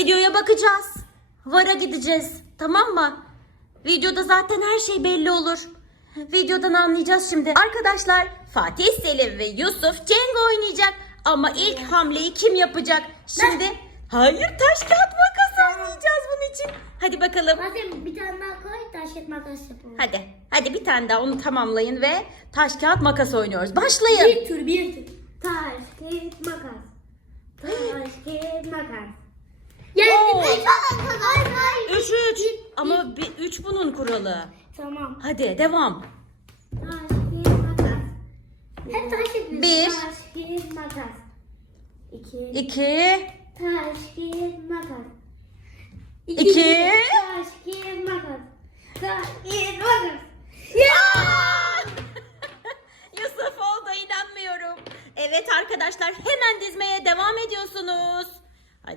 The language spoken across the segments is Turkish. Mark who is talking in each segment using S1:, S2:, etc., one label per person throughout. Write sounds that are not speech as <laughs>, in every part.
S1: Videoya bakacağız. Vara gideceğiz. Tamam mı? Videoda zaten her şey belli olur. Videodan anlayacağız şimdi. Arkadaşlar Fatih Selim ve Yusuf Cengo oynayacak. Ama ilk hamleyi kim yapacak? Şimdi hayır taş kağıt makas oynayacağız bunun için. Hadi bakalım.
S2: Hadi bir tane daha koy taş kağıt makas yapalım.
S1: Hadi. Hadi bir tane daha onu tamamlayın ve taş kağıt makas oynuyoruz. Başlayın.
S2: Bir tur bir tur. Taş kağıt makas. Taş kağıt makas. Yendim.
S1: Oo.
S2: Hayır hayır.
S1: 3 3. Ama 3 bunun kuralı.
S2: Tamam.
S1: Hadi devam.
S2: Taş kağıt makas. Hep taş yapıyoruz.
S1: Bir.
S2: Taş kağıt makas. İki.
S1: 2
S2: Taş kağıt makas.
S1: İki.
S2: Taş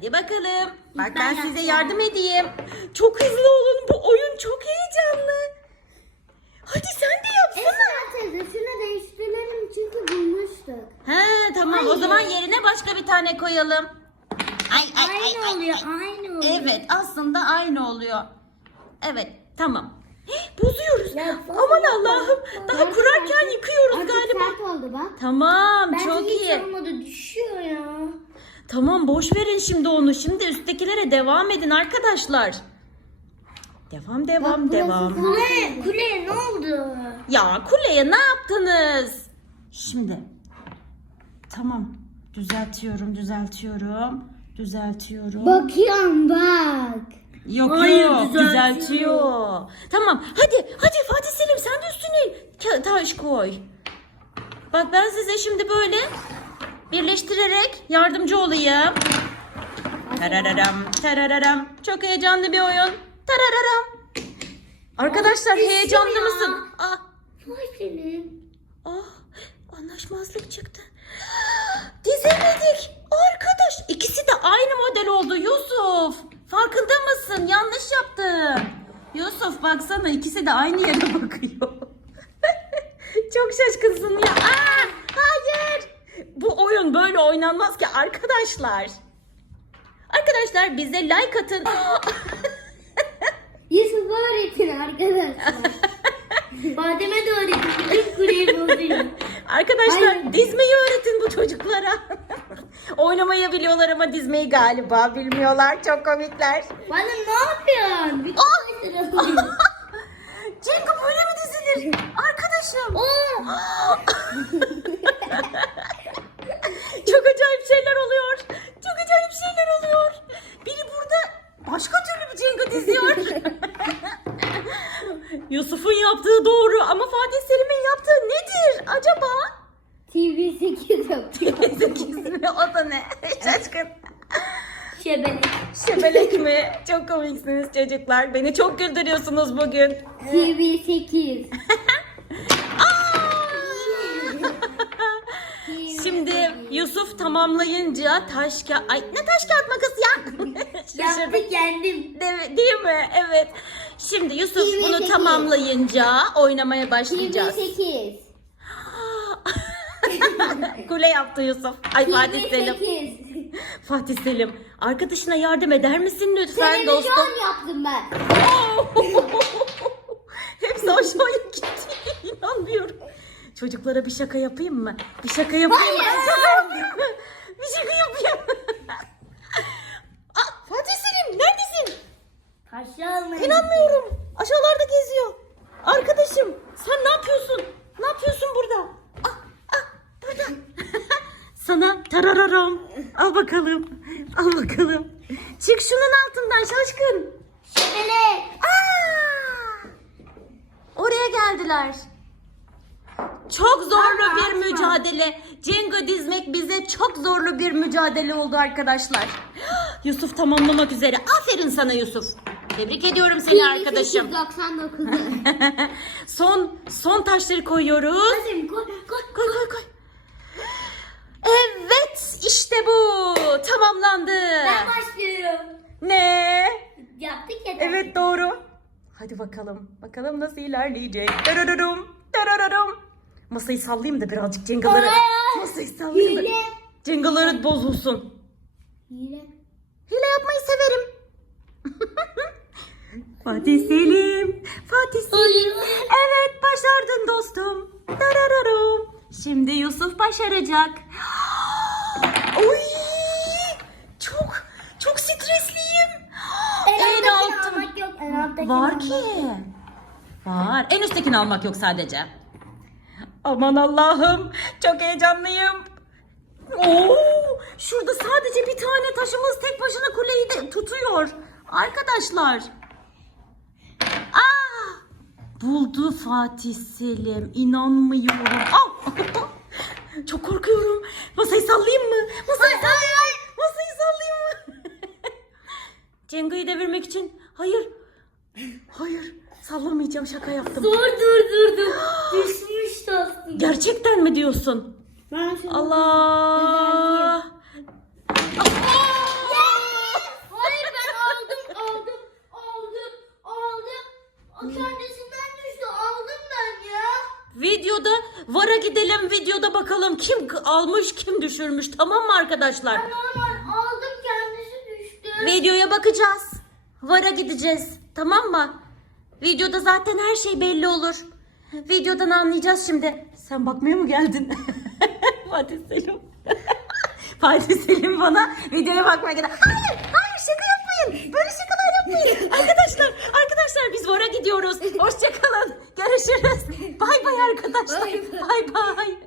S1: Hadi bakalım. Bak ben
S2: Ben
S1: size yardım edeyim. Çok hızlı olun bu oyun çok heyecanlı. Hadi sen de yapsana.
S2: Esra teyze şunu değiştirelim çünkü bulmuştuk.
S1: He tamam o
S2: Hayır.
S1: zaman yerine başka bir tane koyalım. Ay ay ay
S2: Aynı
S1: ay.
S2: oluyor,
S1: ay.
S2: aynı oluyor.
S1: Evet aslında aynı oluyor. Evet tamam. Hih, Bozuyoruz.
S2: Ya,
S1: Aman Allah'ım. Daha kurarken yıkıyoruz
S2: Artık
S1: galiba.
S2: oldu bak.
S1: Tamam
S2: Bence
S1: çok Tamam boş verin şimdi onu. Şimdi üsttekilere devam edin arkadaşlar. Devam devam devam.
S2: Kule, kule ne oldu?
S1: Ya kuleye ne yaptınız? Şimdi. Tamam. Düzeltiyorum, düzeltiyorum. Düzeltiyorum.
S2: Bakıyorum bak.
S1: Yok
S2: Hayır,
S1: yok
S2: düzeltiyor.
S1: düzeltiyor. Tamam hadi hadi Fatih Selim sen de üstüne taş koy. Bak ben size şimdi böyle birleştirerek yardımcı olayım. Tarararam tarararam. Çok heyecanlı bir oyun. Tarararam. Arkadaşlar heyecanlı mısın? Ah, ah anlaşmazlık çıktı. Dizemedik. Arkadaş ikisi de aynı model oldu Yusuf. Farkında mısın? Yanlış yaptın. Yusuf baksana ikisi de aynı yere <laughs> bakıyor. <laughs> Çok şaşkınsın ya. Aa, hayır. Bu oyun böyle oynanmaz ki arkadaşlar. Arkadaşlar bize like atın. <laughs>
S2: Yusuf öğretin arkadaşlar. <laughs> Bademe de öğretin. Bütün kuleyi bozuyor.
S1: Arkadaşlar
S2: Hayır.
S1: dizmeyi öğretin bu çocuklara. <laughs> Oynamayı biliyorlar ama dizmeyi galiba bilmiyorlar. Çok komikler.
S2: Bana ne yapıyorsun? Bir
S1: Ah!
S2: taşları
S1: Cengo böyle mi dizilir? Arkadaşım.
S2: Oo.
S1: Çok acayip şeyler oluyor. Çok acayip şeyler oluyor. Biri burada başka türlü bir Cengo diziyor. Yusuf'un yaptığı doğru ama Fatih Selim'in yaptığı nedir acaba?
S2: TV8 yapıyor.
S1: 8 mi? O da ne? <laughs> Şaşkın.
S2: Şebelek.
S1: Şebelek mi? Çok komiksiniz çocuklar. Beni çok güldürüyorsunuz bugün.
S2: TV8. <laughs>
S1: Şimdi Yusuf tamamlayınca taş kağıt... Ay ne taş kağıt makası ya? <laughs> Şaşırdım.
S2: Yaptık yendim.
S1: Değil, değil mi? Evet. Şimdi Yusuf
S2: TV
S1: bunu
S2: sekiz.
S1: tamamlayınca oynamaya başlayacağız.
S2: TV8. <gasps>
S1: Kule yaptı Yusuf. Ay Fatih Selim.
S2: TV8. <laughs>
S1: Fatih Selim. Arkadaşına yardım eder misin lütfen dostum?
S2: Televizyon yaptım ben. <laughs>
S1: Hepsi aşağıya gitti. İnanmıyorum. Çocuklara bir şaka yapayım mı? Bir şaka yapayım mı? Şaka yapayım mı? Bir şaka yapayım mı? Aa, Fatih Selim neredesin?
S2: Kaşlarla.
S1: İnanmıyorum. Aşağılarda geziyor. Arkadaşım sen ne yapıyorsun? Ne yapıyorsun burada? Ah, ah, burada. Sana tarararam. Al bakalım. Al bakalım. Çık şunun altından şaşkın.
S2: Şebelek.
S1: Aa! Oraya geldiler. Çok zorlu
S2: Aa,
S1: bir
S2: açma.
S1: mücadele. Cengo dizmek bize çok zorlu bir mücadele oldu arkadaşlar. Yusuf tamamlamak üzere. Aferin sana Yusuf. Tebrik ediyorum seni arkadaşım.
S2: 99.
S1: Son son taşları koyuyoruz.
S2: Hadi koy koy.
S1: Koy koy koy. Evet işte bu. Tamamlandı.
S2: Ben başlıyorum.
S1: Ne?
S2: Yaptık ya.
S1: Evet doğru. Hadi bakalım. Bakalım nasıl ilerleyecek. Darararum, darararum. Masayı sallayayım da birazcık cengaları. Masayı sallayayım da.
S2: Hile.
S1: Cengaları bozulsun.
S2: Hile.
S1: Hile yapmayı severim. <laughs> Fatih Selim. Fatih Selim. Evet başardın dostum. Darararum. Şimdi Yusuf başaracak. Oy! Çok çok stresliyim. En altım.
S2: almak yok. En alttakini
S1: Var ki. Var. En üsttekini almak yok sadece. Aman Allah'ım. Çok heyecanlıyım. Oo, şurada sadece bir tane taşımız tek başına kuleyi de tutuyor. Arkadaşlar. Aa, buldu Fatih Selim. İnanmıyorum. Aa, <laughs> çok korkuyorum. Masayı sallayayım mı? Masayı sallayayım. Masayı sallayayım mı? <laughs> Cengo'yu devirmek için. Hayır. Hayır. Sallamayacağım şaka yaptım.
S2: Dur dur dur dur. Düşmüş dostum.
S1: Gerçekten mi diyorsun?
S2: Ben şunu...
S1: Allah.
S2: Hayır ben aldım aldım aldım aldım. O kendisinden düştü aldım ben ya.
S1: Videoda vara gidelim videoda bakalım kim almış kim düşürmüş tamam mı arkadaşlar?
S2: Ben normal aldım kendisi düştü.
S1: Videoya bakacağız. Vara gideceğiz tamam mı? Videoda zaten her şey belli olur. Videodan anlayacağız şimdi. Sen bakmaya mı geldin? <laughs> Fatih Selim. <laughs> Fatih Selim bana videoya bakmaya geldi. Hayır, hayır şaka yapmayın. Böyle şakalar yapmayın. Arkadaşlar, arkadaşlar biz Vara gidiyoruz. Hoşçakalın. Görüşürüz. Bay bay arkadaşlar. Bay bay.